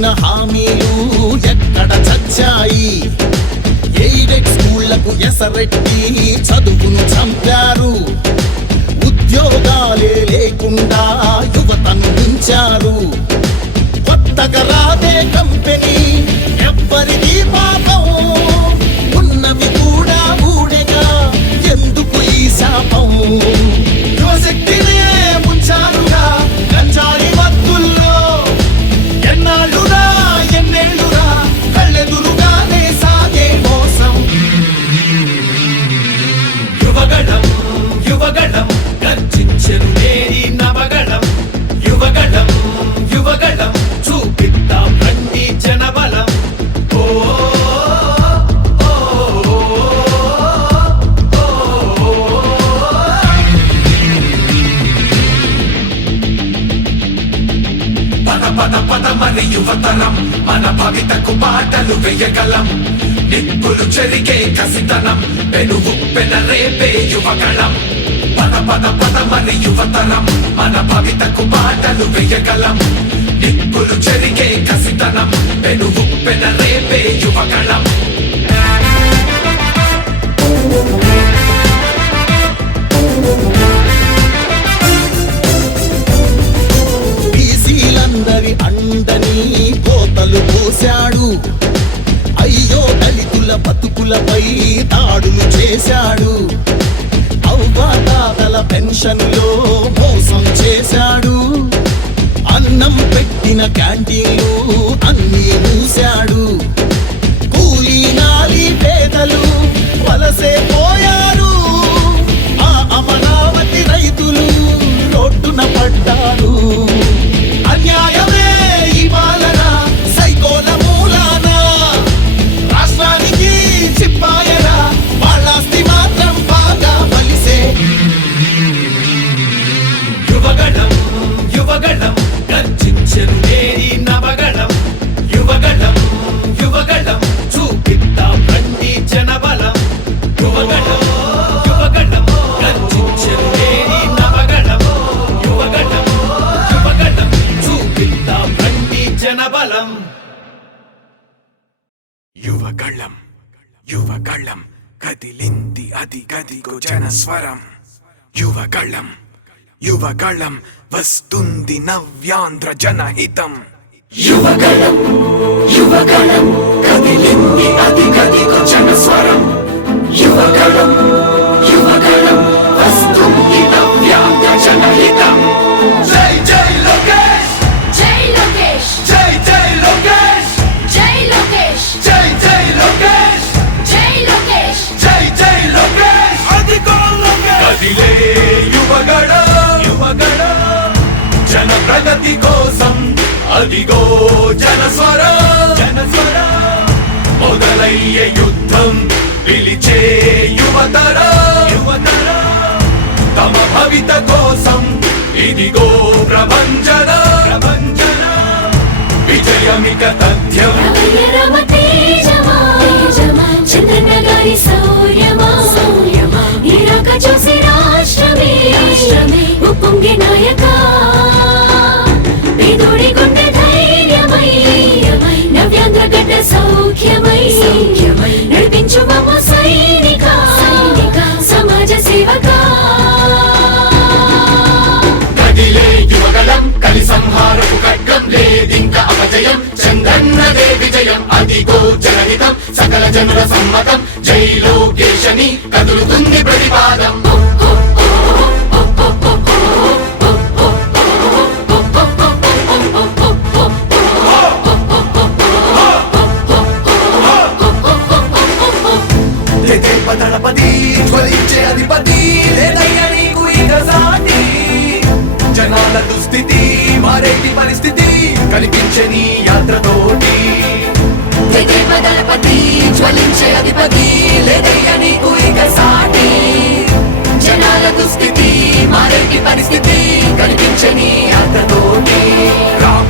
ఇచ్చిన హామీలు ఎక్కడ చచ్చాయి? ఎయిడెడ్ స్కూళ్లకు ఎసరెట్టి చదువును చంపారు. ఉద్యోగాలే లేకుండా యువతను మించారు. కొత్తగా రాదే కంపెనీ ఎవ్వరిది పాపం, ఉన్నవి కూడా ఊడెగా ఎందుకు ఈ శాపం? యువశక్తినే ముంచారుగా గంజాయి మత్తుల్లో, ఎన్నాళ్ళురా ఎన్నేళ్ళురా కళ్ళెదురుగానే సాగే మోసం. యువగళం యువగళం గర్జించెను నేరి నవగళం. యువగళం యువగళం చూపిద్దాం రండి జనబలం. ఓ పద పద పద మరి యువతరం, మన భవితకు పాటలు వేయగలం. నిప్పులు చెరిగే కసితనం, పెనుగు పెనరేపే యువగళం. పద పద పద మరి యువతరం, మన భవితకు పాటలు వేయగలం. నిప్పులు చెరిగే కసితనం, పెనుగు పెనరేపే యువగళం. బీసీలందరి అండని కోతలు పోశాడు. అయ్యో దళితుల బతుకులపై దాడులు చేశాడు. అవ్వాతాతల పెన్షన్లో మోసం చేశాడు. అన్నం పెట్టిన క్యాంటీన్లు అన్నీ మూశాడు. కూలీ నాలి పేదలు వలసే పోయారు. ఆ అమరావతి రైతులు రోడ్డున పడ్డారు. అన్యాయమే ఈ పాలన సైకోల మూలాన, రాష్ట్రానికి చిప్పాయరా వాళ్ళాస్తి మాత్రం బాగా బలిసే. యువగళం యువగళం గర్జించెను నేరి నవగళం. యువగళం యువగళం చూపిద్దాం రండి జనబలం. యువగళం యువగళం గర్జించెను నేరి నవగళం. యువగళం యువగళం చూపిద్దాం రండి జనబలం. యువగళం యువగళం కదిలింది అది గదిగో జనస్వరం. యువగళం యువగళం వస్తుంది నవ్యాంధ్ర జనహితం. యువగళం యువగళం కదిలింది అది గదిగో జనస్వరం. యువగళం యువగళం వస్తుంది నవ్యాంధ్ర జనహితం. జై జై లోకేష్, జై లోకేష్, జై జై లోకేష్, జై లోకేష్, జై జై లోకేష్, జై లోకేష్, జై జై లోకేష్. అదిగో లోకేష్ కదిలే యువగళం యువగళం జన ప్రగతి కోసం. అదిగో జనస్వరం జనస్వరం మొదలయ్యే యుద్ధం పిలిచే యువతరం యువతరం. తమ భవిత కోసం ఇదిగో ప్రభంజనం ప్రభంజనం. విజయమిక తథ్యం. రమయ రమ తేజమా, చంద్రన్న గారి శౌర్యమా, నీరాక చూసి రాష్ట్రమే ఉప్పొంగే నాయక. పేదోడి గుండె ధైర్యమై, నవ్యాంధ్ర గడ్డ సౌఖ్యమై, నడిపించు మమ్మ సైనిక సమాజ సేవక. కదిలే యువగళం కలి సంహారపు ఖడ్గం, లేదింక అపజయం చంద్రన్నదే విజయం. అదిగో జనహితం సకల జనుల సమ్మతం. జై లోకేశని కదులుతుంది ప్రతిపాదం. దళపతి జ్వలించే అధిపతి, లేదయ్య నీకు ఇక సాటి. జనాల దుస్థితి మారేటి పరిస్థితి కనిపించే నీ యాత్రతోటి. దళపతి జ్వలించే అధిపతి, లేదయ్య నీకు ఇక సాటి. జనాల దుస్థితి మారేటి పరిస్థితి కనిపించే నీ యాత్రతోటి.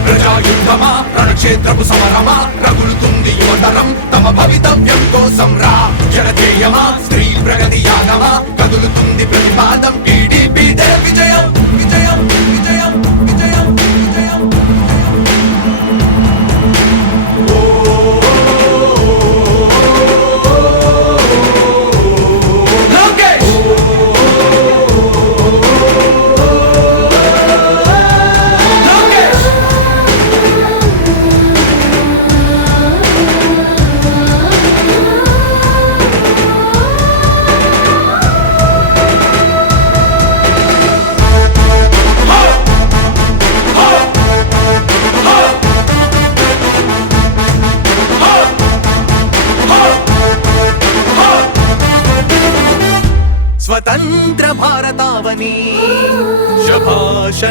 ప్రజాయుద్ధమా రణక్షేత్రపు సమరమా, రగులుతుంది యువతరం తమ భవితవ్యం కోసం. రా జనజేయమా స్త్రీ ప్రగతి యాగమా, కదులుతుంది ప్రతిపాదం. టీడీపీ విజయం విజయం విజయం విజయం విజయం.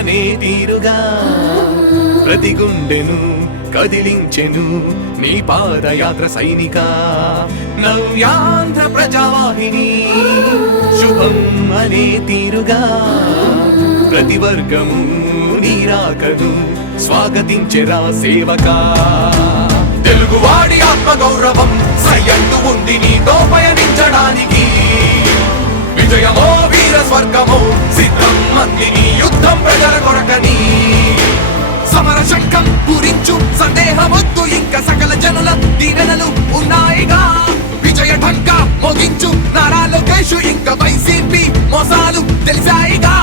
అనే తీరుగా ప్రతి గుండెను కదిలించెను నీ పాదయాత్ర సైనిక నవ్యాంధ్ర ప్రజావాహిని శుభం అనే తీరుగా ప్రతి వర్గము నీరాకను స్వాగతించెరా సేవకా తెలుగువాడి ఆత్మగౌరవం సయ్యంటూ ఉంది నీతో పయనించడానికి విజయమో వీర స్వర్గమో సిద్ధం మందిని యుద్ధం ప్రజల కొరకని సమర శంఖం పూరించు సందేహమొద్దు ఇంకా సకల జనుల దీవెనలు ఉన్నాయిగా విజయ ఢంకా మోగించు నారా లోకేష్ ఇంకా వైసీపీ మోసాలు తెలిసాయిగా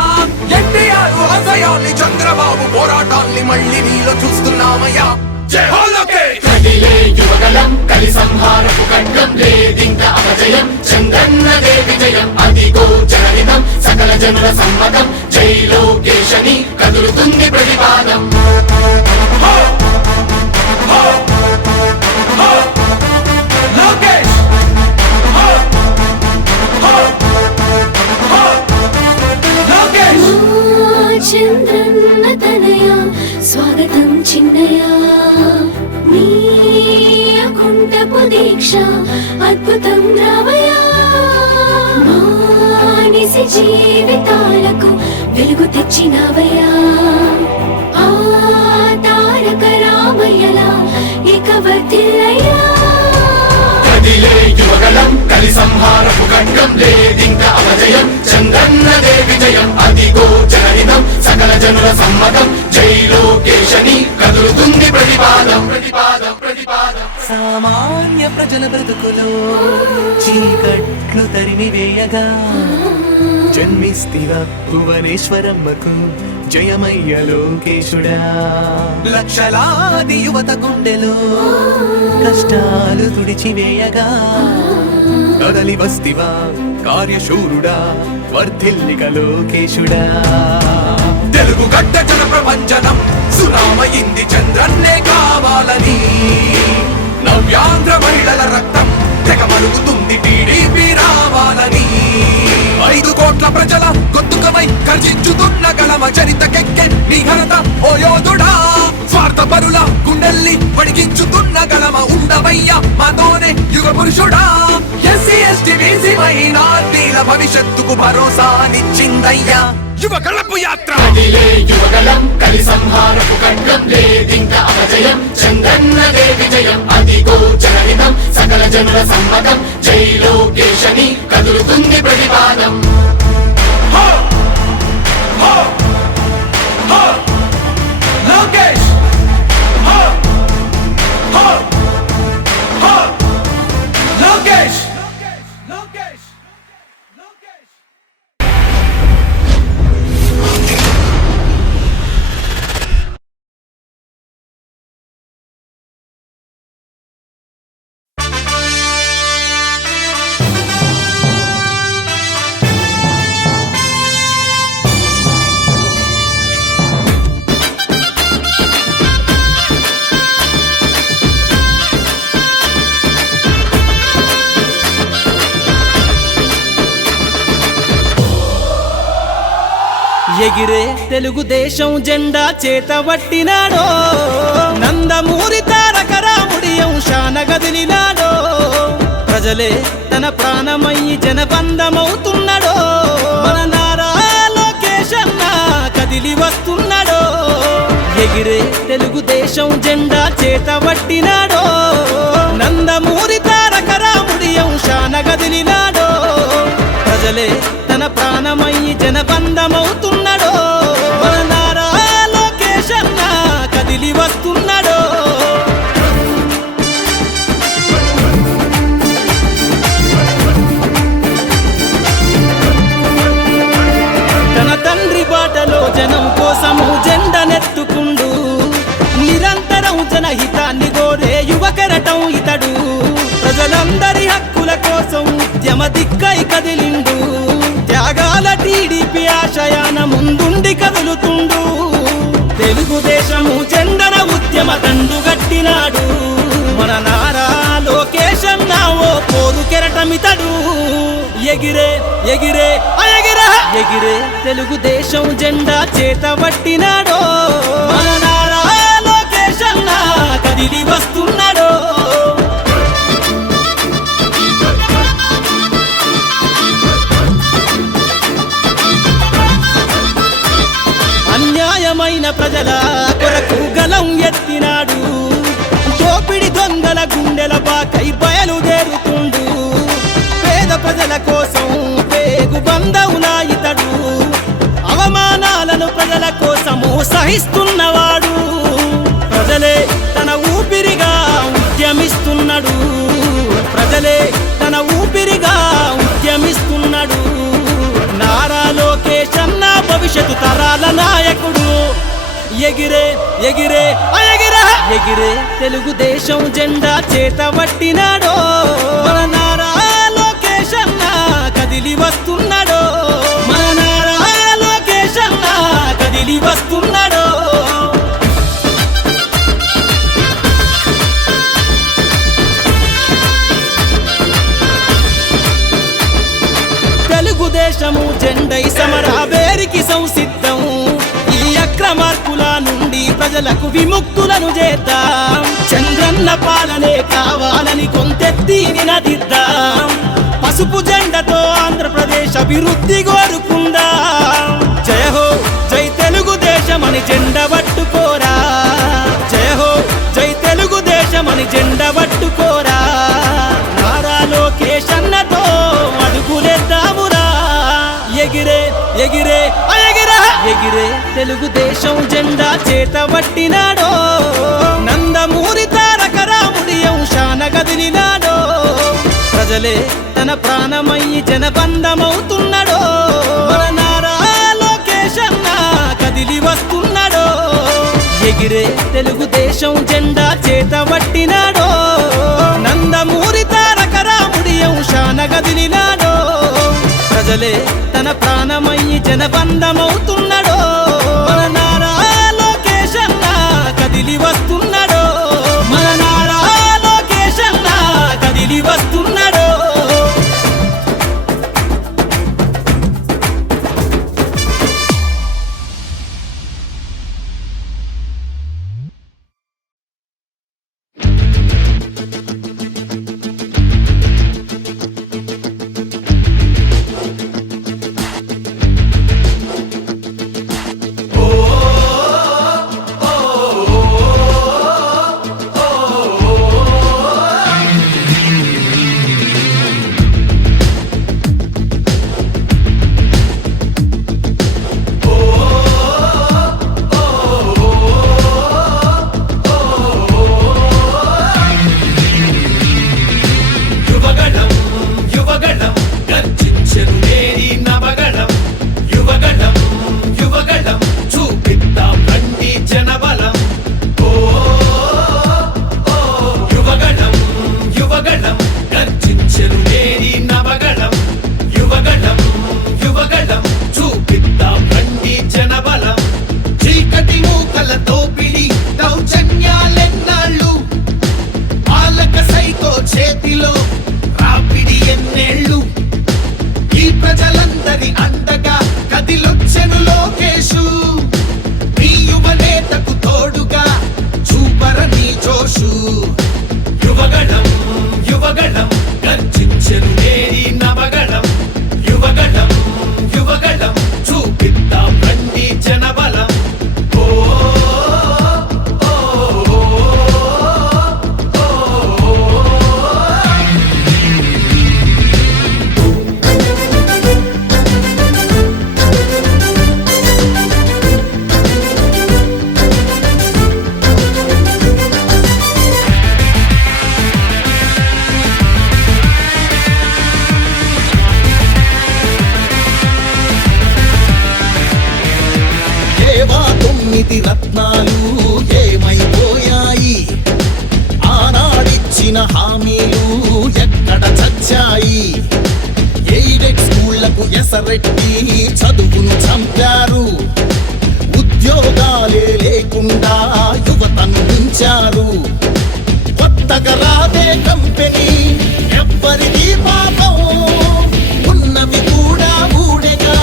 ఎన్టీఆర్ ఆశయాల్ని చంద్రబాబు పోరాటాల్ని మళ్ళీ నీలో చూస్తున్నామయ్యా జై హో లోకేష్ కదిలే యువగలం కలి సంహారపు ఖడ్గం లేదింక అపజయం చంద్రన్నదే విజయం అదిగో జనహితం సకల జనుల సమ్మతం జై లోకేశని కదులుతుంది ప్రతిపాదం లోకేష్ లోకేష్ చంద్రన్న తనయ స్వాగతం చిన్నయ నీ అకుంఠపు దీక్ష అద్భుతం రావయ మానిసి జీవితాలకు వెలుగు తెచ్చినవయ్యా ఆ తారక రామయ్యలా ఇక వర్ధిల్లయ్యా కదిలే యువగలం కలి సంహారపు ఖడ్గం లేదింక అపజయం చంద్రన్నదే విజయం అదిగో జనహితం సకల జనుల సమ్మతం జై లోకేశని కదులుతుంది ప్రతిపాదం ప్రతిపాదం ప్రతిపాదం సామాన్య ప్రజల బ్రతుకులో చీకట్లు తరిమి వేయగా జన్మిస్తివా భువనేశ్వరమ్మకు జయమయ్య లోకేశుడా లక్షలాది యువత గుండెలో కష్టాలు తుడిచివేయగా కదలి వస్తివా కార్యశూరుడా వర్ధిల్లిక లోకేశుడా తెలుగు గడ్డ జన ప్రపంచనం సునామయింది చంద్రన్నే కావాలని నవ్యాంధ్ర మహిళల రక్తం తెగమలుగుతుంది టీడీపీ రావాలని 5 కోట్ల ప్రజల గొంతుకమై గర్జించుతున్న గలమ చరితకెక్కె నీ ఘనత ఓ యోధుడా స్వార్థ పరుల గుండెల్ని వడిగించుతున్న గలమ ఉండవయ్య మాతోనే యుగ పురుషుడా ఎస్సీ ఎస్టీ బీసీ మైనార్టీల భవిష్యత్తుకు భరోసానిచ్చిందయ్యా యువగళపు యాత్ర కదిలే యువగలం కలి సంహారపు ఖడ్గం లేదింక అపజయం చంద్రన్నదే విజయం అదిగో జనహితం సకల జనుల సమ్మతం జై లోకేశని కదులుతుంది ప్రతిపాదం లోకేష్ లోకేష్ లోకేష్ లోకేష్ ఎగిరే తెలుగుదేశం జెండా చేతబట్టినాడో నందమూరి తారక రాముడి అంశాన గదిలినాడో ప్రజలే తన ప్రాణమయ్యి జనబంధమవుతున్నాడో మన నారా లోకేశన్న కదిలి వస్తున్నాడో ఎగిరే తెలుగుదేశం జెండా చేతబట్టినాడో నందమూరి తారక రాముడి అంశాన గదిలినాడో ప్రజలే తన ప్రాణమయ్యి జనబంధమవుతున్నాడో మన నారా లోకేశన్న కదిలి వస్తున్నాడో తన తండ్రి బాటలో జనం కోసము జెండనెత్తుకుండు నిరంతరం జనహితాన్ని కోరే యువకరటం ఇతడు ప్రజలందరి హక్కుల కోసం ఉద్యమ దిక్కై కదిలిండు త్యాగాల టీడీపీ ఆశయాన ముందుండి కదులుతుండు తెలుగుదేశము జెండన ఉద్యమ దండు గట్టినాడు మన నారా లోకేశన్న ఓ పోరు కెరటమితడు ఎగిరే ఎగిరే ఎగిరే ఎగిరే తెలుగుదేశం జెండా చేతబట్టినాడో మన నారా లోకేష్ అన్న కదిలి వస్తున్నాడో. అన్యాయమైన ప్రజల కొరకు గలం ఎత్తినాడు, దోపిడి దొంగల గుండెల బాకై బయలుదేరుతుండు. పేద ప్రజల కోసం పేగు బంధవులా ఇతడు, అవమానాలను ప్రజల కోసము సహిస్తున్నవాడు. ప్రజలే తన ఊపిరిగా ఉద్యమిస్తున్నాడు, ప్రజలే తన ఊపిరిగా ఉద్యమిస్తున్నాడు. నారా లోకేష్ అన్న భవిష్యత్తు తరాల నాయకుడు. ఎగిరే ఎగిరే ఎగిరే ఎగిరే తెలుగుదేశం జెండా చేతబట్టినాడో మన నారా లోకేష్ అన్న కదిలి వస్తున్నాడో. మన నారా లోకేష్ అన్న కదిలి వస్తున్నాడో. తెలుగుదేశము జెండై సమరావేరికి సంసిద్ధం. ఈ అక్రమార్కుల నుండి ప్రజలకు విముక్తులను చేద్దాం. చంద్రన్న పాలనే కావాలని కొంతెత్తి నినదిద్దాం. పసుపు జెండతో ఆంధ్రప్రదేశ్ అభివృద్ధి కోరుకుందాం. జయ హో జై తెలుగుదేశం అని జెండ పట్టుకోరా, జయ హో జై తెలుగుదేశం అని జెండ పట్టుకోరా. నారా లోకేష్ అన్నతో అడుగులేద్దామురా. ఎగిరే ఎగిరే ఎగిరే ఎగిరే తెలుగుదేశం జెండా చేతబట్టినాడో, నందమూరి తారక రాముడి అంశాన కదిలినాడో. ప్రజలే తన ప్రాణమయ్యి జనబంధమవుతున్నాడో. మన నారా లోకేష్ అన్న కదిలి వస్తున్నాడో. ఎగిరే తెలుగుదేశం జెండా చేతబట్టినాడో, నందమూరి తారక రాముడి అంశాన కదిలినాడో. ప్రజలే తన ప్రాణమయ్యి జనబంధమవుతున్నాడో. మన నారా లోకేష్ అన్న కదిలి వస్తున్నాడో. మన నారా లోకేష్ అన్న కదిలి వస్తున్నాడో. యువగణం యువగణం గర్జించెను నేరి నవగణం. యువగణం యువగణం చూపిద్దాం రండి జనబలం. ఓ యువగణం యువగణం గర్జించెను నేరి నవగణం. యువగణం యువగణం చూపిద్దాం రండి జనబలం. చీకటి మూకల దోపిడి దౌర్జన్యాలెన్నాళ్ళు, పాలక సైకో చేతిలో రాపిడి ఎన్నేళ్ళు. ఈ ప్రజలందరి అండగా కదిలొచ్చెను లోకేషు, మీ యువనేతకు తోడుగా చూపరని జోషు. యువగణం యువగణం గర్జించెను నేరి నవగణం. యువగణం యువగణం చూపిద్దాం రండి జనబలం. ఓ ఏవా 9 రత్నాలు ఏమైపోయాయి, ఆనాడిచ్చిన హామీలు ఎక్కడ చచ్చాయి. ఎయిడెడ్ స్కూళ్లకు ఎసరెట్టి చదువును చంపారు, ఉద్యోగాలే లేకుండా యువతను ఉంచారు. కొత్తగా రాదే కంపెనీ ఎవ్వరిది పాపం, ఉన్నవి కూడా ఊడెగా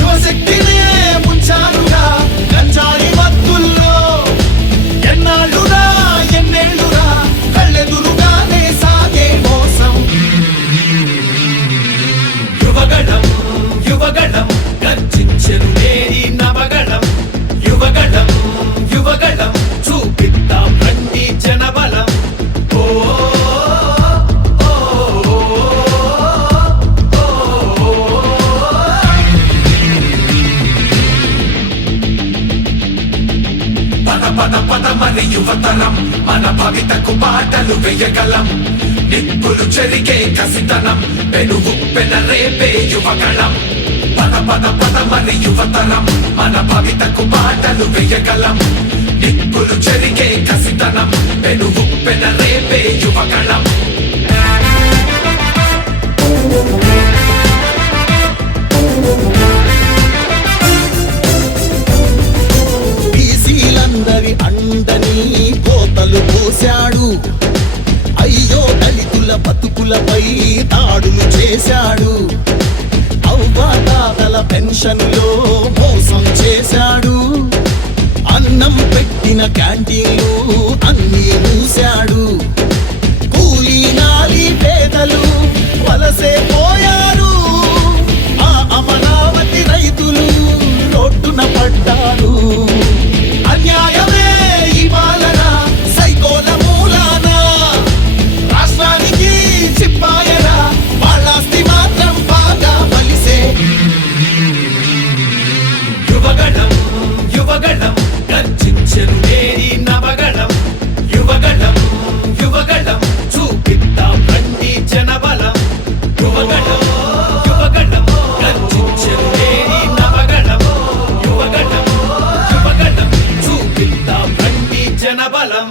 యువశక్తినే ముంచారుగా గంజాయి మత్తుల్లో. ఎన్నాళ్ళురా ఎన్నేళ్ళురా కళ్ళెదురుగానే సాగే మోసం. యువగళం యువగళం గర్జించెను నేడి నవగళం. యువగళం యువగళం చూపిద్దాం రండి జనబలం. ఓ పద పద పద మరి యువతరం మన భవితకు బాటలు వేయగలం. నిప్పులు చెరిగే కసితనం పెనుగు పెనరేపే యువగళం. పద పద పద మరి యువతరం మన భవితకు బాటలు వేయగలం. నిప్పులు చెరిగే కసితనం పెనుగు పెనరేపే యువగళం. బీసీలందరి అండని కోతలు పోశాడు. అయ్యో దళితుల బతుకులపై దాడులు చేశాడు. అవ్వాతాతల పెన్షన్లో మోసం చేశాడు. అన్నం పెట్టిన క్యాంటీన్లు అన్నీ మూశాడు. కూలీ నాలి పేదలు వలసే పోయారు. ఆ అమరావతి రైతులు రోడ్డున పడ్డారు. అన్యాయమే ఈ పాలన సైకోల మూలాన. రాష్ట్రానికి చిప్పాయరా వాళ్ళాస్తి మాత్రం బాగా బలిసే. యువగళం యువగళం గర్జించెను నేడి నవగళం. యువగళం యువగళం చూపిద్దాం రండి జనబలం. యువగళం యువగళం గర్జించెను నేడి నవగళం. యువగళం యువగళం చూపిద్దాం రండి జనబలం.